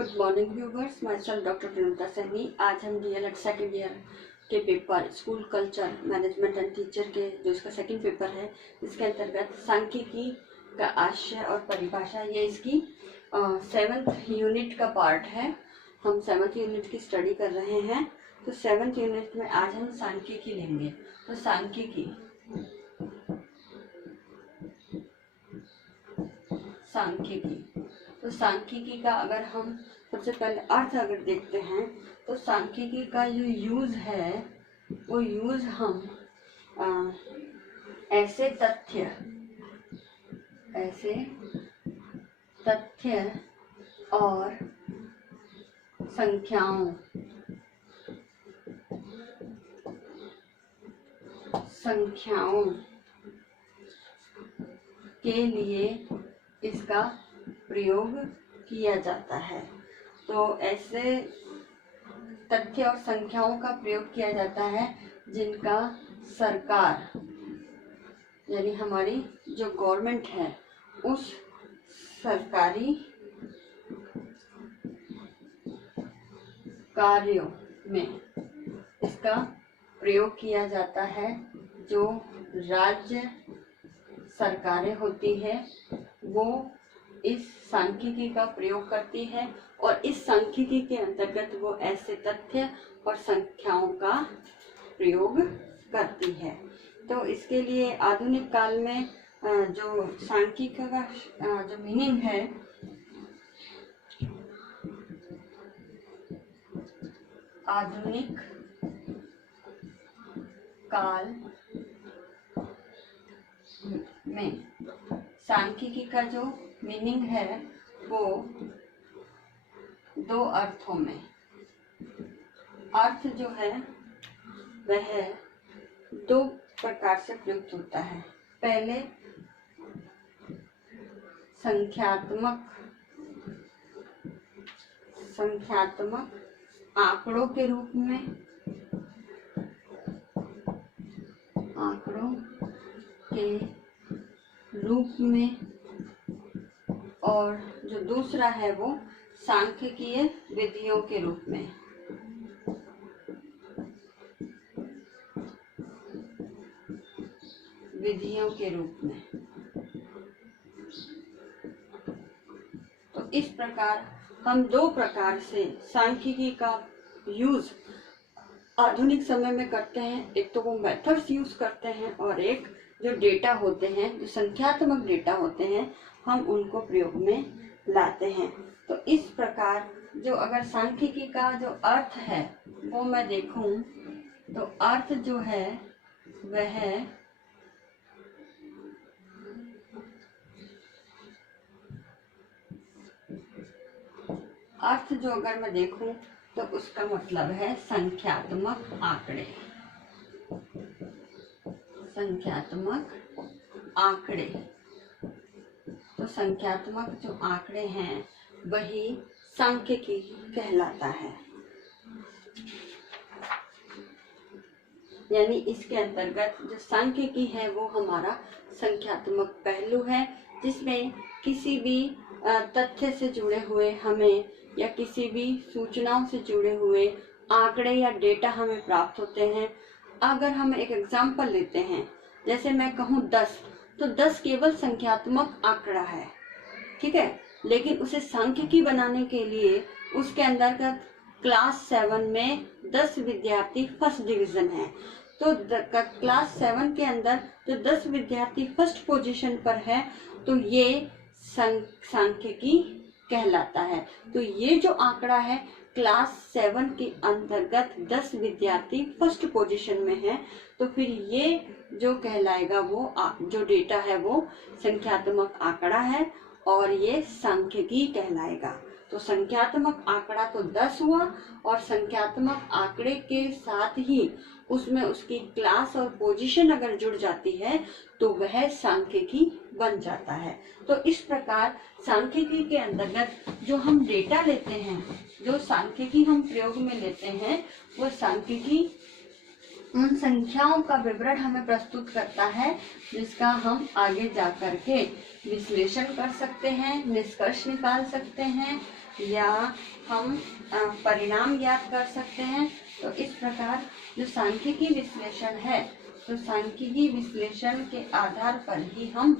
Good morning viewers, my self doctor Pranata Saini. आज हम DElEd second year के paper school culture management and teacher के जो इसका सेकंड पेपर है, इसके अंतर्गत सांख्यिकी का आशय और परिभाषा, ये इसकी 7th यूनिट का पार्ट है। हम 7th यूनिट की स्टडी कर रहे हैं। तो 7th यूनिट में आज हम सांख्यिकी लेंगे। तो सांख्यिकी तो सांख्यिकी का अगर हम सबसे पहले अर्थ अगर देखते हैं तो सांख्यिकी का जो यूज है वो यूज हम ऐसे तथ्य और संख्याओं के लिए इसका प्रयोग किया जाता है। तो ऐसे तथ्य और संख्याओं का प्रयोग किया जाता है जिनका सरकार यानी हमारी जो गवर्नमेंट है उस सरकारी कार्यों में इसका प्रयोग किया जाता है। जो राज्य सरकारें होती है वो इस सांख्यिकी का प्रयोग करती है और इस सांख्यिकी के अंतर्गत वो ऐसे तथ्य और संख्याओं का प्रयोग करती है। तो इसके लिए आधुनिक काल में जो सांख्यिकी का जो मीनिंग है, आधुनिक काल में सांख्यिकी का जो मीनिंग है वो दो अर्थों में, अर्थ जो है वह दो प्रकार से प्रयुक्त होता है। पहले संख्यात्मक आंकड़ों के रूप में और जो दूसरा है वो सांख्यिकीय विधियों के रूप में। तो इस प्रकार हम दो प्रकार से सांख्यिकी का यूज आधुनिक समय में करते हैं। एक तो वो मेथड्स यूज करते हैं और एक जो डेटा होते हैं, जो संख्यात्मक डेटा होते हैं, हम उनको प्रयोग में लाते हैं। तो इस प्रकार जो अगर सांख्यिकी का जो अर्थ है वो मैं देखूं तो अर्थ जो है वह अगर मैं देखूं तो उसका मतलब है संख्यात्मक आंकड़े। तो संख्यात्मक जो आंकड़े हैं वही सांख्यिकी कहलाता है। यानी इसके अंतर्गत जो सांख्यिकी है वो हमारा संख्यात्मक पहलू है, जिसमें किसी भी तथ्य से जुड़े हुए हमें या किसी भी सूचनाओं से जुड़े हुए आंकड़े या डेटा हमें प्राप्त होते हैं। अगर हम एक एग्जाम्पल लेते हैं, जैसे मैं कहूँ 10, तो 10 केवल संख्यात्मक आंकड़ा है, ठीक है। लेकिन उसे सांख्यिकी बनाने के लिए उसके अंतर्गत क्लास 7 में 10 विद्यार्थी फर्स्ट डिवीजन है। तो क्लास 7 के अंदर जो 10 विद्यार्थी फर्स्ट पोजीशन पर है तो ये सांख्यिकी कहलाता है। तो ये जो आंकड़ा है क्लास 7 के अंतर्गत 10 विद्यार्थी फर्स्ट पोजीशन में है, तो फिर ये जो कहलाएगा वो जो डेटा है वो संख्यात्मक आंकड़ा है और ये सांख्यिकी कहलाएगा। तो संख्यात्मक आंकड़ा तो 10 हुआ और संख्यात्मक आंकड़े के साथ ही उसमें उसकी क्लास और पोजीशन अगर जुड़ जाती है तो वह सांख्यिकी बन जाता है। तो इस प्रकार सांख्यिकी के अंतर्गत जो हम डेटा लेते हैं, जो सांख्यिकी हम प्रयोग में लेते हैं, वो सांख्यिकी उन संख्याओं का विवरण हमें प्रस्तुत करता है जिसका हम आगे जाकर के विश्लेषण कर सकते हैं, निष्कर्ष निकाल सकते हैं या हम परिणाम ज्ञात कर सकते हैं। तो इस प्रकार जो सांख्यिकी विश्लेषण है, तो सांख्यिकी विश्लेषण के आधार पर ही हम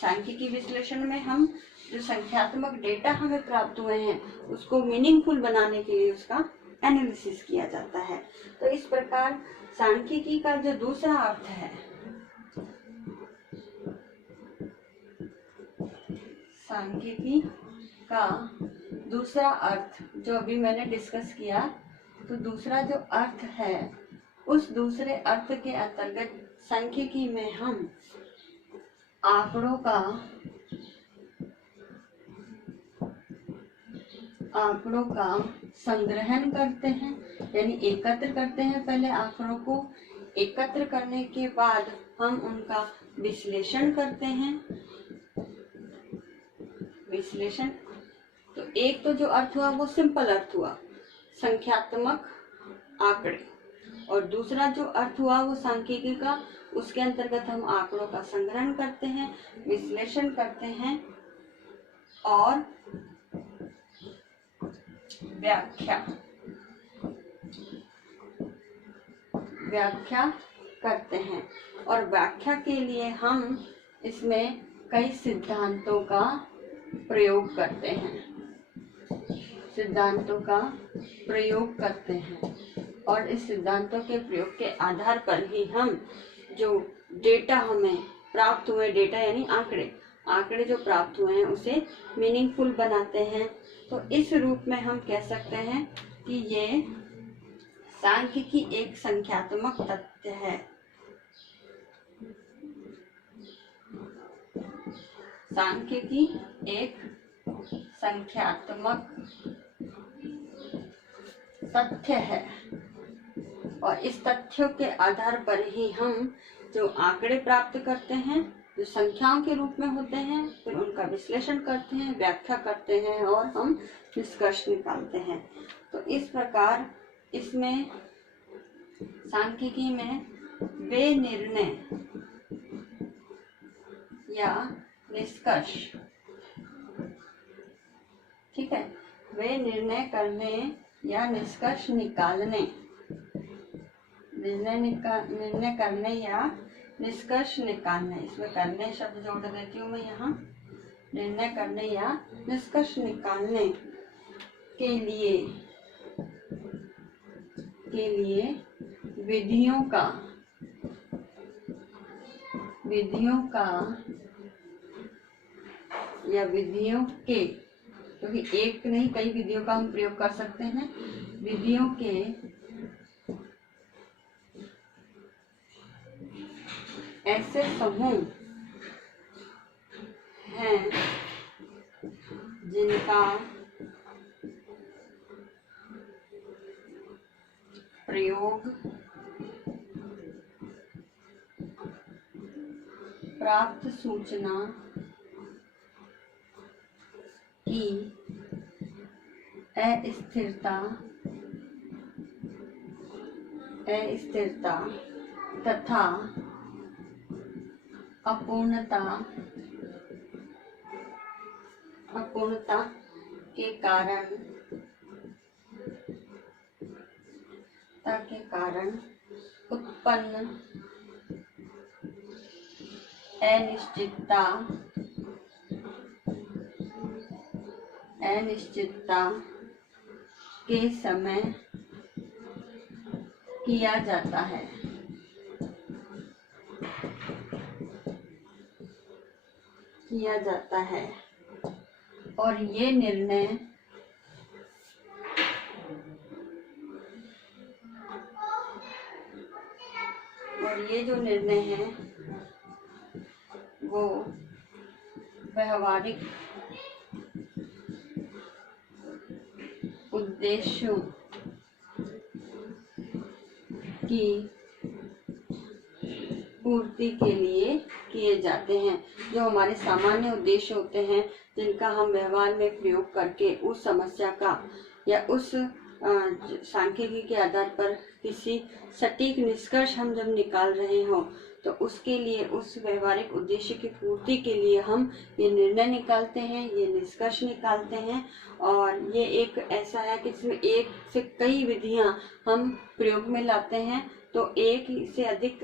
सांख्यिकी विश्लेषण में हम जो संख्यात्मक डेटा हमें प्राप्त हुए हैं उसको मीनिंगफुल बनाने के लिए उसका एनालिसिस किया जाता है। तो इस प्रकार सांख्यिकी का जो दूसरा अर्थ है, सांख्यिकी का दूसरा अर्थ जो अभी मैंने डिस्कस किया, तो दूसरा जो अर्थ है उस दूसरे अर्थ के अंतर्गत सांख्यिकी में हम आंकड़ों का संग्रहण करते हैं, यानी एकत्र करते हैं। पहले आंकड़ों को एकत्र करने के बाद हम उनका विश्लेषण करते हैं। विश्लेषण तो एक तो जो अर्थ हुआ वो सिंपल अर्थ हुआ, संख्यात्मक आंकड़े, और दूसरा जो अर्थ हुआ वो सांख्यिकी का, उसके अंतर्गत हम आंकड़ों का संग्रहण करते हैं, विश्लेषण करते हैं और व्याख्या करते हैं। और व्याख्या के लिए हम इसमें कई सिद्धांतों का प्रयोग करते हैं, और इस सिद्धांतों के प्रयोग के आधार पर ही हम जो डेटा हमें प्राप्त हुए, डेटा यानी आंकड़े जो प्राप्त हुए हैं उसे मीनिंगफुल बनाते हैं। तो इस रूप में हम कह सकते हैं कि ये सांख्यिकी एक संख्यात्मक तथ्य है। सांख्यिकी एक संख्यात्मक तथ्य है, और इस तथ्यों के आधार पर ही हम जो आंकड़े प्राप्त करते हैं, जो संख्याओं के रूप में होते हैं, फिर उनका विश्लेषण करते हैं, व्याख्या करते हैं और हम निष्कर्ष निकालते हैं। तो इस प्रकार इसमें सांख्यिकी में वे निर्णय या निष्कर्ष, ठीक है, वे निर्णय करने या निष्कर्ष निकालने, निर्णय करने या निष्कर्ष निकालने, इसमें करने शब्द जोड़ देती हूँ मैं यहाँ, निर्णय करने या निष्कर्ष निकालने के लिए विधियों के, क्योंकि एक नहीं कई विधियों का हम प्रयोग कर सकते हैं, विधियों के ऐसे समूह हैं जिनका प्रयोग प्राप्त सूचना की अस्थिरता तथा अपूर्णता के कारण उत्पन्न अनिश्चितता के समय किया जाता है और ये जो निर्णय है वो व्यवहारिक उद्देश्यों की पूर्ति के लिए किए जाते हैं। जो हमारे सामान्य उद्देश्य होते हैं जिनका हम व्यवहार में प्रयोग करके उस समस्या का या उस सांख्यिकी के आधार पर किसी सटीक निष्कर्ष हम जब निकाल रहे हों, तो उसके लिए, उस व्यवहारिक उद्देश्य की पूर्ति के लिए हम ये निर्णय निकालते हैं, ये निष्कर्ष निकालते हैं। और ये एक ऐसा है कि इसमें एक से कई विधियां हम प्रयोग में लाते हैं। तो एक से अधिक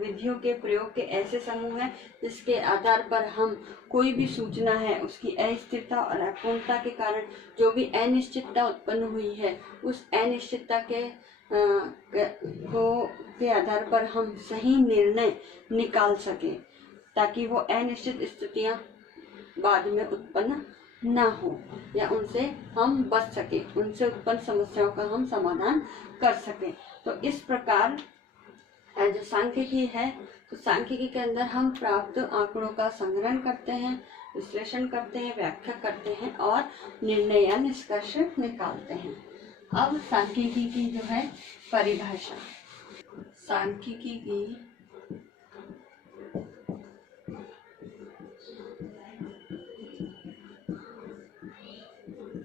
विधियों के प्रयोग के ऐसे समूह हैं जिसके आधार पर हम कोई भी सूचना है उसकी अस्थिरता और अपूर्णता के कारण जो भी अनिश्चितता उत्पन्न हुई है, उस अनिश्चितता के आधार पर हम सही निर्णय निकाल सके, ताकि वो अनिश्चित स्थितियां बाद में उत्पन्न ना हो या उनसे हम बच सके, उनसे उत्पन्न समस्याओं का हम समाधान कर सके। तो इस प्रकार जो सांख्यिकी है, तो सांख्यिकी के अंदर हम प्राप्त आंकड़ों का संग्रहण करते हैं, विश्लेषण करते हैं, व्याख्या करते हैं और निर्णय या निष्कर्ष निकालते हैं। अब सांख्यिकी की जो है परिभाषा, सांख्यिकी की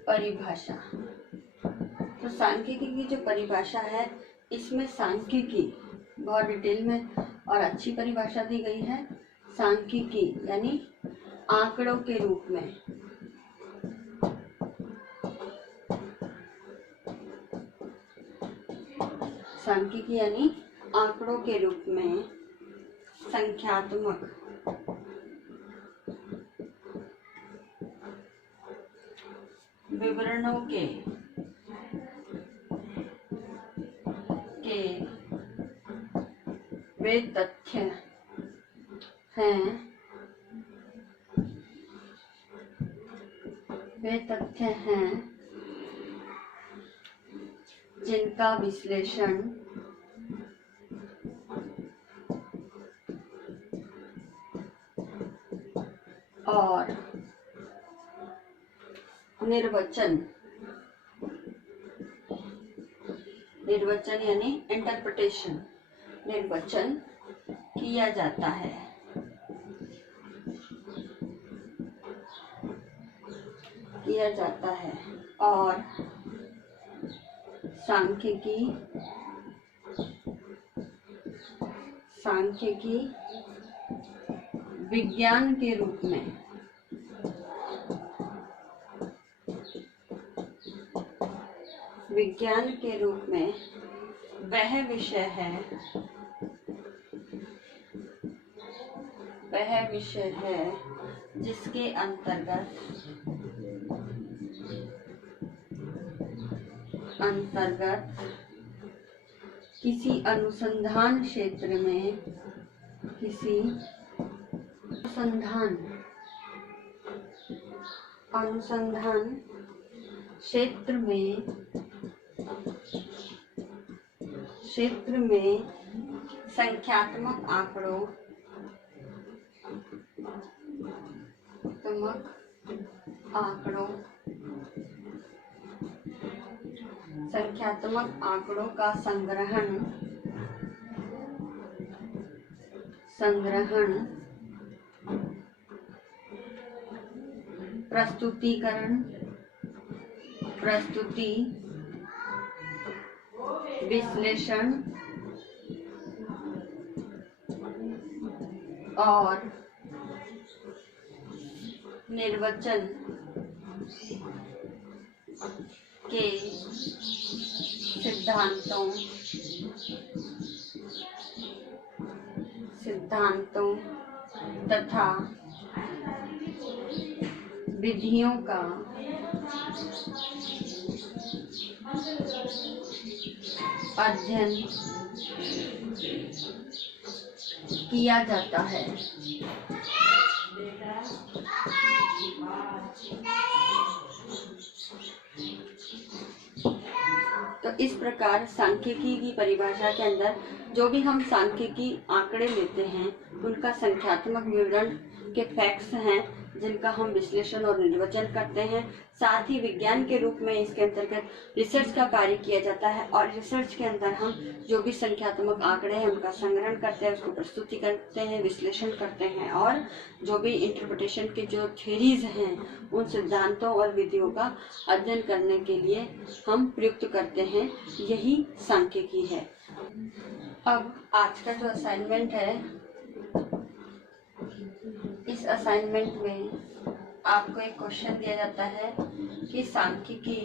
परिभाषा, तो सांख्यिकी की जो परिभाषा है, इसमें सांख्यिकी बहुत डिटेल में और अच्छी परिभाषा दी गई है। सांख्यिकी यानी आंकड़ों के रूप में, सांख्यिकी यानी आंकड़ों के रूप में संख्यात्मक विवरणों के वे तथ्य हैं जिनका विश्लेषण और निर्वचन यानी इंटरप्रिटेशन, निर्वचन किया जाता है। और सांख्यिकी विज्ञान के रूप में वह विषय है जिसके अंतर्गत किसी अनुसंधान क्षेत्र में संख्यात्मक आंकड़ों का संग्रहण, प्रस्तुति, विश्लेषण और निर्वचन के सिद्धांतों तथा विधियों का अध्ययन किया जाता है। तो इस प्रकार सांख्यिकी की परिभाषा के अंदर जो भी हम सांख्यिकी आंकड़े लेते हैं, उनका संख्यात्मक विवरण के फैक्ट्स हैं जिनका हम विश्लेषण और निर्वचन करते हैं। साथ ही विज्ञान के रूप में इसके अंतर्गत रिसर्च का कार्य किया जाता है और रिसर्च के अंदर हम जो भी संख्यात्मक आंकड़े हैं उनका संग्रहण करते हैं, उसको प्रस्तुति करते हैं, विश्लेषण करते हैं और जो भी इंटरप्रिटेशन के जो थ्योरीज हैं उन सिद्धांतों और विधियों का अध्ययन करने के लिए हम प्रयुक्त करते हैं। यही सांख्यिकी है। अब आज का जो असाइनमेंट है इस असाइनमेंट में आपको एक क्वेश्चन दिया जाता है कि सांख्यिकी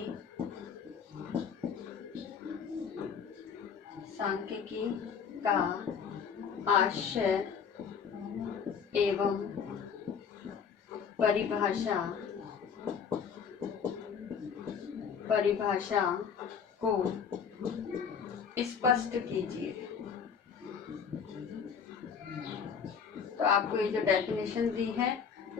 का आशय एवं परिभाषा को स्पष्ट कीजिए। तो आपको ये जो डेफिनेशन दी है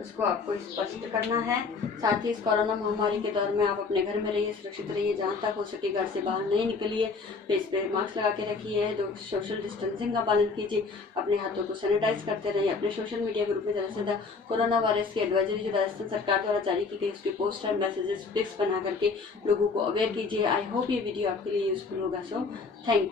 उसको आपको स्पष्ट करना है। साथ ही इस कोरोना महामारी के दौर में आप अपने घर में रहिए, सुरक्षित रहिए, जहाँ तक हो सके घर से बाहर नहीं निकलिए, फेस पे मास्क लगा के रखिए, सोशल डिस्टेंसिंग का पालन कीजिए, अपने हाथों को सैनिटाइज करते रहिए, अपने सोशल मीडिया ग्रुप में ज़्यादा से ज़्यादा कोरोना वायरस की एडवाइजरी जो राजस्थान सरकार द्वारा जारी की गई उसके पोस्टर, मैसेजेस, पिक्स बना करके लोगों को अवेयर कीजिए। आई होप ये वीडियो आपके लिए यूजफुल होगा। So thank you.